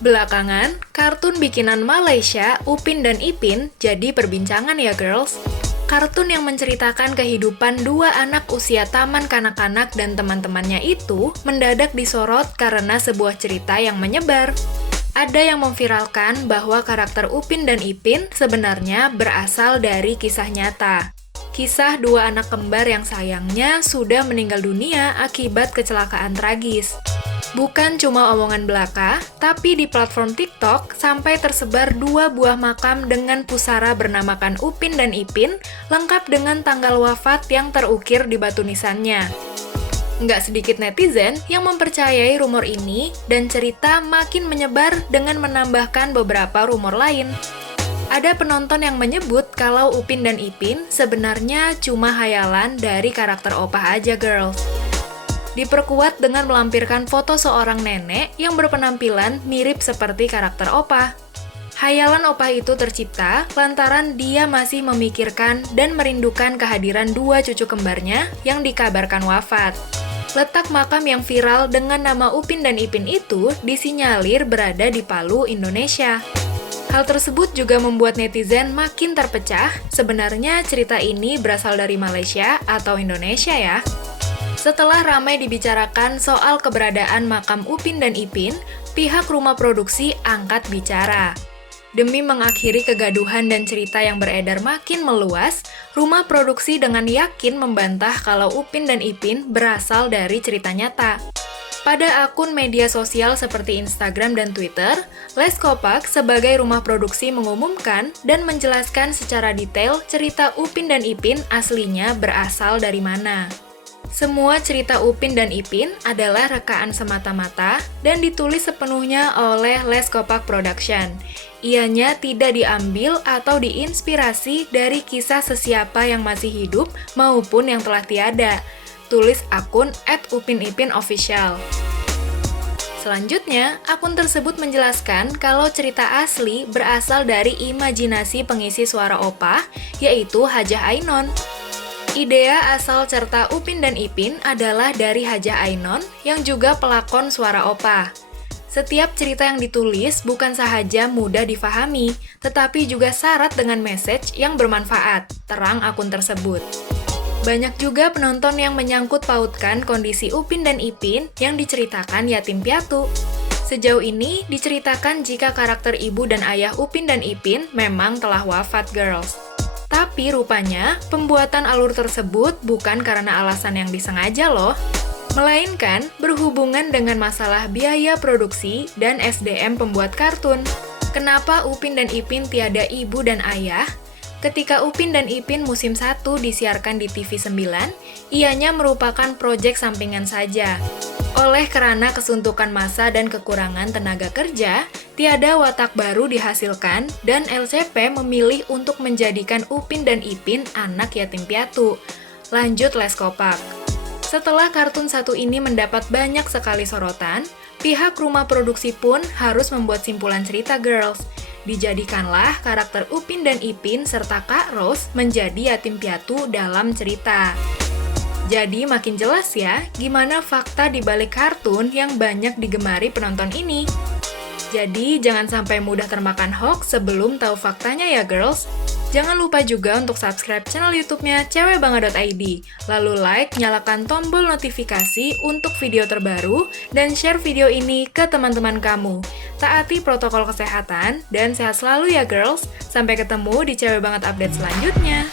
Belakangan, kartun bikinan Malaysia, Upin dan Ipin, jadi perbincangan ya girls. Kartun yang menceritakan kehidupan dua anak usia taman kanak-kanak dan teman-temannya itu mendadak disorot karena sebuah cerita yang menyebar. Ada yang memviralkan bahwa karakter Upin dan Ipin sebenarnya berasal dari kisah nyata. Kisah dua anak kembar yang sayangnya sudah meninggal dunia akibat kecelakaan tragis. Bukan cuma omongan belaka, tapi di platform TikTok sampai tersebar dua buah makam dengan pusara bernamakan Upin dan Ipin, lengkap dengan tanggal wafat yang terukir di batu nisannya. Nggak sedikit netizen yang mempercayai rumor ini, dan cerita makin menyebar dengan menambahkan beberapa rumor lain. Ada penonton yang menyebut kalau Upin dan Ipin sebenarnya cuma hayalan dari karakter opah aja girls. Diperkuat dengan melampirkan foto seorang nenek yang berpenampilan mirip seperti karakter opah. Hayalan opah itu tercipta lantaran dia masih memikirkan dan merindukan kehadiran dua cucu kembarnya yang dikabarkan wafat. Letak makam yang viral dengan nama Upin dan Ipin itu disinyalir berada di Palu, Indonesia. Hal tersebut juga membuat netizen makin terpecah, sebenarnya cerita ini berasal dari Malaysia atau Indonesia ya. Setelah ramai dibicarakan soal keberadaan makam Upin dan Ipin, pihak rumah produksi angkat bicara. Demi mengakhiri kegaduhan dan cerita yang beredar makin meluas, rumah produksi dengan yakin membantah kalau Upin dan Ipin berasal dari cerita nyata. Pada akun media sosial seperti Instagram dan Twitter, Les Kopak sebagai rumah produksi mengumumkan dan menjelaskan secara detail cerita Upin dan Ipin aslinya berasal dari mana. Semua cerita Upin dan Ipin adalah rekaan semata-mata dan ditulis sepenuhnya oleh Les Kopak Production. Ianya tidak diambil atau diinspirasi dari kisah sesiapa yang masih hidup maupun yang telah tiada. Tulis akun @upinipinofficial. Selanjutnya, akun tersebut menjelaskan kalau cerita asli berasal dari imajinasi pengisi suara opah, yaitu Hajah Ainon. Idea asal cerita Upin dan Ipin adalah dari Hajah Ainon yang juga pelakon suara opah. Setiap cerita yang ditulis bukan sahaja mudah difahami, tetapi juga syarat dengan message yang bermanfaat, terang akun tersebut. Banyak juga penonton yang menyangkut pautkan kondisi Upin dan Ipin yang diceritakan yatim piatu. Sejauh ini diceritakan jika karakter ibu dan ayah Upin dan Ipin memang telah wafat girls. Tapi rupanya, pembuatan alur tersebut bukan karena alasan yang disengaja loh, melainkan berhubungan dengan masalah biaya produksi dan SDM pembuat kartun. Kenapa Upin dan Ipin tiada ibu dan ayah? Ketika Upin dan Ipin musim 1 disiarkan di TV9, ianya merupakan proyek sampingan saja. Oleh karena kesuntukan masa dan kekurangan tenaga kerja, tiada watak baru dihasilkan dan LCP memilih untuk menjadikan Upin dan Ipin anak yatim piatu. Lanjut Les Kopak. Setelah kartun satu ini mendapat banyak sekali sorotan, pihak rumah produksi pun harus membuat simpulan cerita girls. Dijadikanlah karakter Upin dan Ipin serta Kak Rose menjadi yatim piatu dalam cerita. Jadi makin jelas ya, gimana fakta di balik kartun yang banyak digemari penonton ini. Jadi jangan sampai mudah termakan hoax sebelum tahu faktanya ya girls. Jangan lupa juga untuk subscribe channel YouTube-nya cewekbangga.id. Lalu like, nyalakan tombol notifikasi untuk video terbaru, dan share video ini ke teman-teman kamu. Taati protokol kesehatan, dan sehat selalu ya girls. Sampai ketemu di Cewek Banget update selanjutnya.